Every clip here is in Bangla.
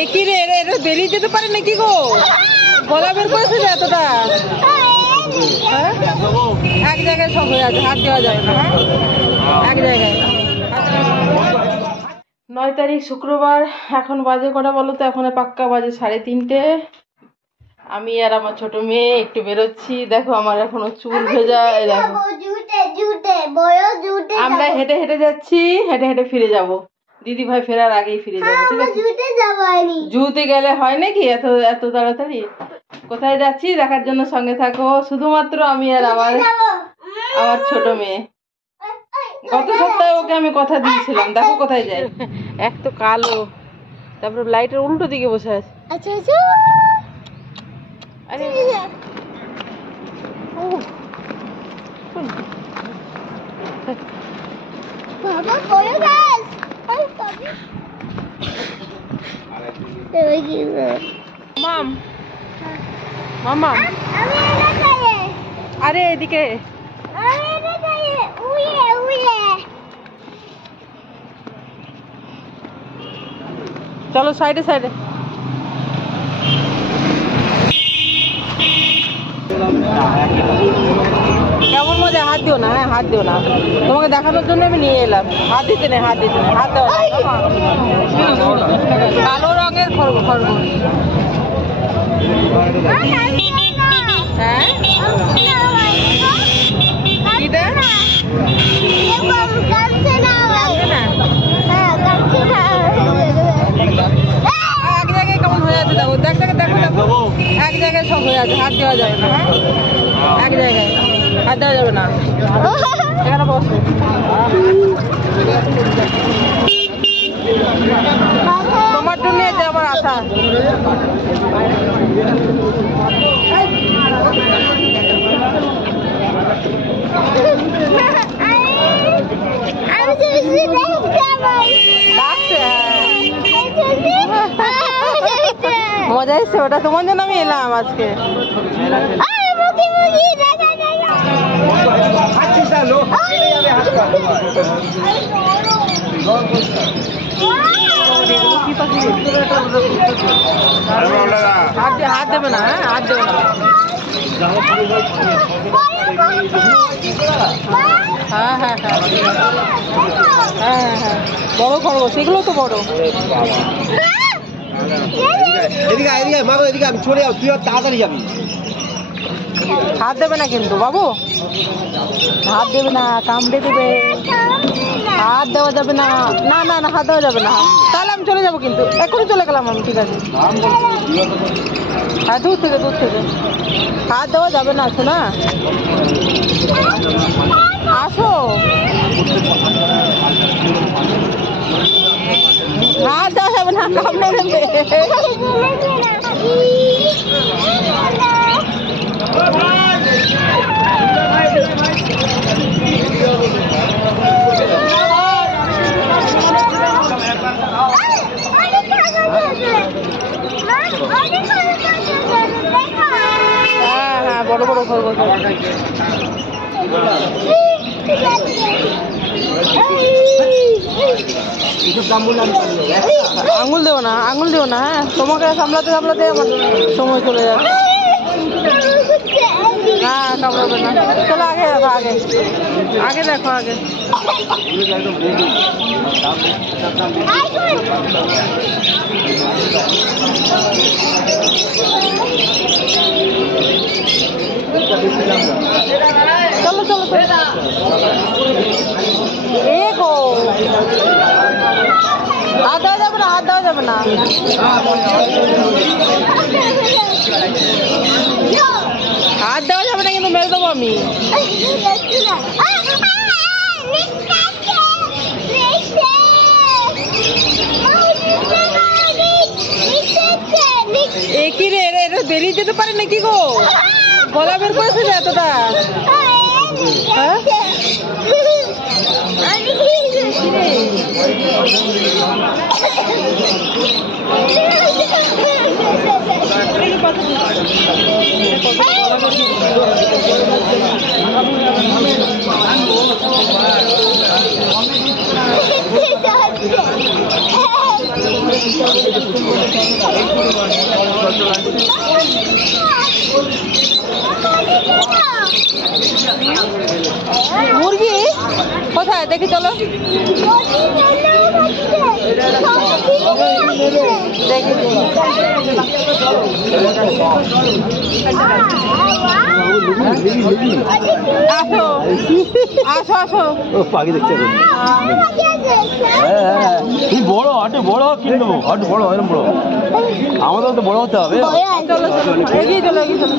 একই রে এটা বেরিয়ে যেতে পারে নাকি গো? গলা বের করেছে যে এতটা, এক জায়গায় সব হয়ে আছে, হাত দেওয়া যাবে না। এক জায়গায়। 9 তারিখ শুক্রবার। এখন বাজে কটা বলো তো? এখন পাক্কা বাজে 3:30। আমি আর আমার ছোট মেয়ে একটু বেরোচ্ছি। দেখো আমার এখনো চুল ভেজা। দেখো আমরা হেঁটে হেঁটে যাচ্ছি, হেঁটে হেঁটে ফিরে যাব। দিদি ভাই ফেরার আগেই ফিরে যাবো, ঠিক আছে? জুতে গেলে হয় নাকি এত এত তাড়াতাড়ি? কোথায় যাচ্ছি দেখার জন্য সঙ্গে থাকো। শুধুমাত্র আমি আর আমার ছোট মেয়ে। গত সপ্তাহে ওকে আমি কথা দিয়েছিলাম, দেখো কোথায় যাই। এক তো কালো, তারপরে লাইটের উল্টো দিকে বসে আছে। আরে মাম মামা, আরে এদিকে চলো, সাইডে সাইডে। কেমন মজা? হাত দিও না, হ্যাঁ হাত দিও না। তোমাকে দেখানোর জন্য আমি নিয়ে এলাম। হাত দিতে নেই, হাত দিতে নেই, হাত দেওয়া কালো রঙের খরগোশ। হ্যাঁ এক জায়গায় কেমন হয়ে আছে দেখো, দেখো দেখো দেখো, এক জায়গায় সব হয়ে আছে, হাত দেওয়া যাবে না। এক জায়গায় হাত দেওয়া যাবে না। এখানে বসো। তোমার জন্য আমার আশা। মজা এসছে, ওটা তোমার জন্য আমি এলাম আজকে। হাত দেবে না, হাত দেবে না। হ্যাঁ হ্যাঁ হ্যাঁ হ্যাঁ হ্যাঁ, বড় খরগোশ, এগুলো তো বড়। এদিকে এদিকে মা, এদিকে আমি চলে যাও, তুই তাড়াতাড়ি যাবি। হাত দেবে না কিন্তু বাবু, হাত দেবে না, কামড়ে দেবে। হাত দেওয়া যাবে না, না না না, হাত দেওয়া যাবে না। তাহলে আমি চলে যাবো, কিন্তু এখনই চলে গেলাম আমি। ঠিক আছে, হ্যাঁ দূর থেকে হাত দেওয়া যাবে না। শোনা, আসো। হাত দেওয়া যাবে না, কামড়ে দেবে। হ্যাঁ হ্যাঁ, বড় বড় খরগোশ। আঙুল দেও না, আঙুল দেও না। হ্যাঁ, তোমাকে সামলাতে সামলাতে আমার সময় চলে যাবে। না কামড়াবে না। চলো আগে দেখো, আগে আগে দেখো, আগে। চলো চলো এগো, হাত দেওয়া যাবে না, হাত দেওয়া যাবে না। হাত দেওয়া যাবে না, কিন্তু মেরে দেবো আমি। একই রে এটা বেরিয়ে যেতে পারে নাকি গো? গলা বের করেছে যে এতটা, হ্যাঁ মুরগি কোথায় দেখি চলো আসো আসো আসো পাখি দেখছে তুই বড় হাটে বড় কিনবো হাটে বড় এরকম বড় আমাদের তো বড় হতে হবে চলো চলো এগিয়ে চলো এগিয়ে চলো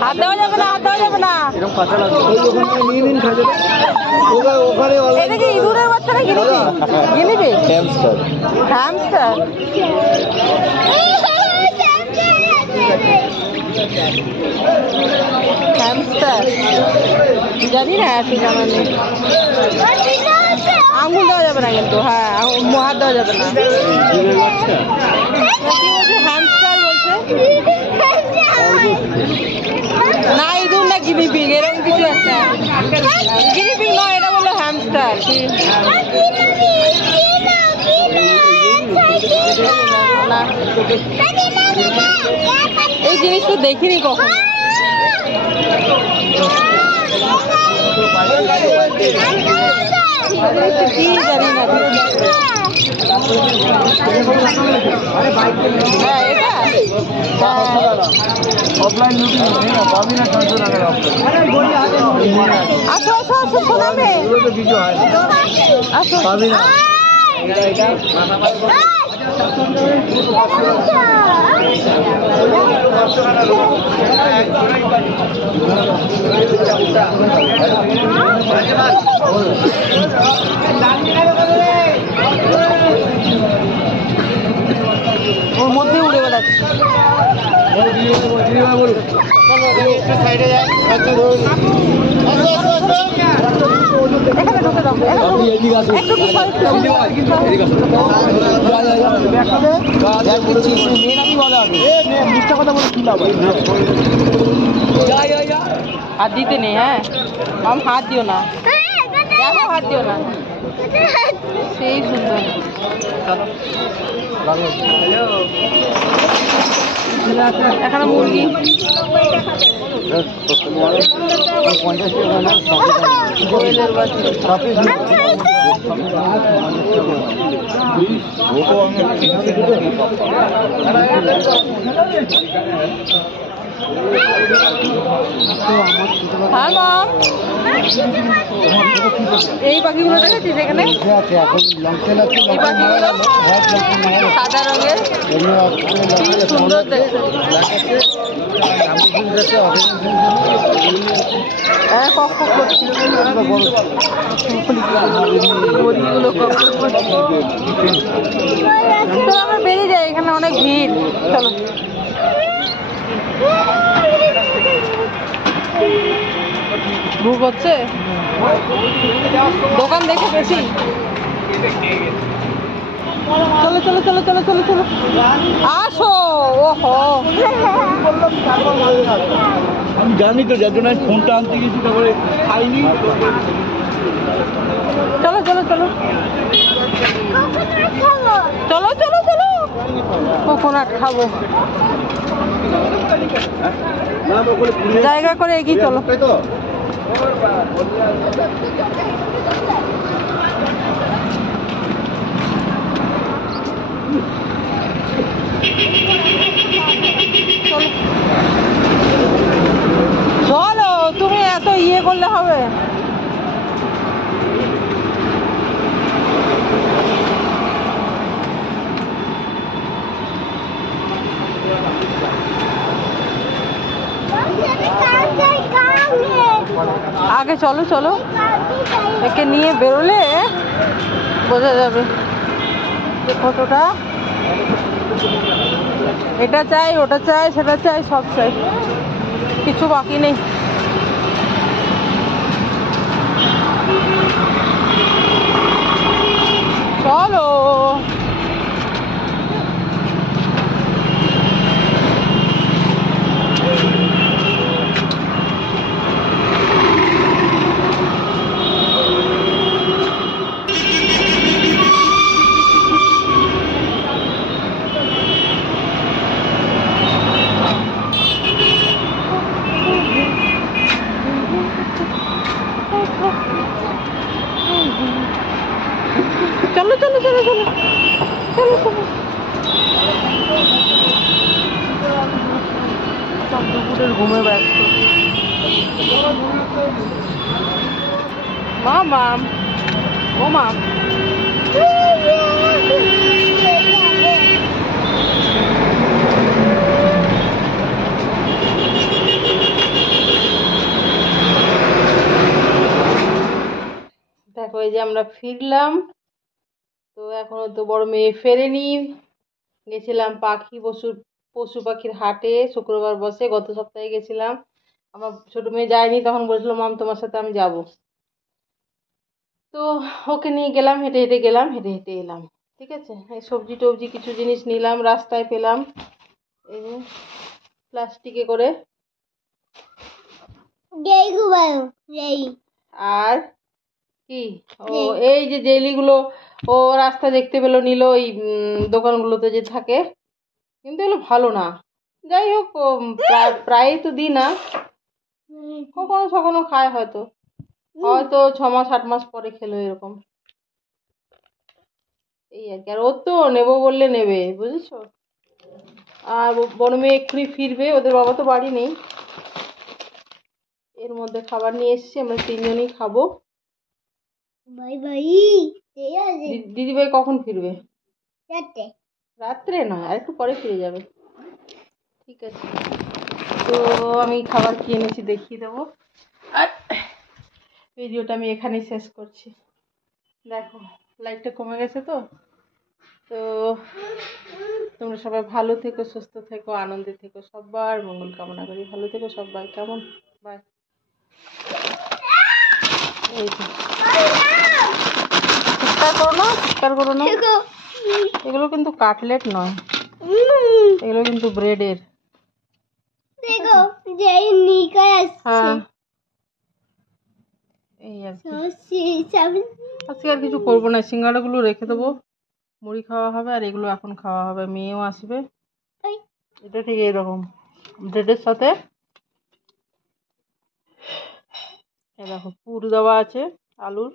হাত দেওয়া যাবে না হাত দেওয়া যাবে না এটা কি ইঁদুরের বাচ্চা না গিনিবি হ্যামস্টার হ্যামস্টার জানি না এত জানা নেই আঙুল দেওয়া যাবে না কিন্তু হ্যাঁ হাত দেওয়া যাবে না হ্যামস্টার বলছে না ইঁদুর না গিনিপিগ এরকম কিছু একটা গিনিপিগ নয় এটা বললো হ্যামস্টার এই জিনিস তো দেখিনি কখন কি জানি না হ্যাঁ এটা আসো আসো আসো শোনাবে আসো ওর মধ্যে উড়ে বেড়াচ্ছে এখানে ঢুকে দাও হাত দিতে নেই হ্যাঁ আম হাত দিও না দেখো হাত দিও না সেই সুন্দর এখানে মুরগি কোয়েলের বাচ্চা হ্যাঁ মাম এই পাখিগুলো দেখেছিস এখানে এই পাখিগুলো সাদা রঙের কি সুন্দর দেখতে কক কক করছিল মুরগিগুলো কক কক করছে তো আমরা বেরিয়ে যাই এখানে অনেক ভিড় চলো ভুক হচ্ছে দোকান দেখে বেশি চলো চলো চলো চলো চলো চলো আসো ওহো আমি জানি তো যার জন্য ফোনটা আনতে গেছি তারপরে খাইনি চলো চলো চলো চলো চলো চলো কোকোনাট খাবো জায়গা করে এগিয়ে চলো চলো তুমি এত ইয়ে করলে হবে আগে চলো চলো একে নিয়ে বেরোলে বোঝা যাবে যে ফটোটা এটা চাই ওটা চাই সেটা চাই সব চাই কিছু বাকি নেই চলো বিস্কুটের ঘুমে ব্যস্ত। মাম, ও মাম, দেখো এই যে আমরা ফিরলাম। তো এখনো তো বড় মেয়ে ফেরেনি। গেছিলাম পশু পাখির হাটে, শুক্রবার বসে, গত সপ্তাহে গেছিলাম। আমার ছোট মেয়ে যায়নি, তখন বলছিল মাম তোমার সাথে আমি যাব। তো ওকে নিয়ে গেলাম, হেঁটে হেঁটে গেলাম, হেঁটে হেঁটে এলাম। ঠিক আছে, এই সবজি টবজি কিছু জিনিস নিলাম, রাস্তায় পেলাম এই যে প্লাস্টিকে করে। আর কি, ও এই যে জেলিগুলো ও রাস্তা দেখতে পেলো, নিল ওই দোকানগুলোতে যে থাকে, কিন্তু এগুলো ভালো না। যাই হোক, প্রায় তো দিই না, কখনো কখনো খায়, হয়তো 6 মাস 8 মাস পরে খেলো এরকম, এই আর কি। আর ও তো নেবো বললে নেবে, বুঝেছো। আর বড় মেয়ে এক্ষুনি ফিরবে, ওদের বাবা তো বাড়ি নেই। এর মধ্যে খাবার নিয়ে এসেছি, আমরা 3জনই খাবো। দিদিভাই কখন ফিরবে? রাত্রে নয়, আর একটু পরে ফিরে যাবে। ঠিক আছে, তো আমি খাবার কি এনেছি দেখিয়ে দেবো। আর ভিডিওটা আমি এখানেই শেষ করছি। দেখো লাইটটা কমে গেছে। তো তোমরা সবাই ভালো থেকো, সুস্থ থেকো, আনন্দে থেকো, সবার মঙ্গল কামনা করি। ভালো থেকো সবাই, কেমন? বাই। এই তো চিৎকার করো না। এগুলো কিন্তু কাটলেট নয়, এগুলো কিন্তু ব্রেডের। হ্যাঁ, এই আর কি। আজকে আর কিছু করবো না, সিঙ্গাড়াগুলো রেখে দেবো, মুড়ি খাওয়া হবে, আর এগুলো এখন খাওয়া হবে। মেয়েও আসবে। এটা ঠিক এইরকম ব্রেডের সাথে এই দেখো পুর দেওয়া আছে আলুর।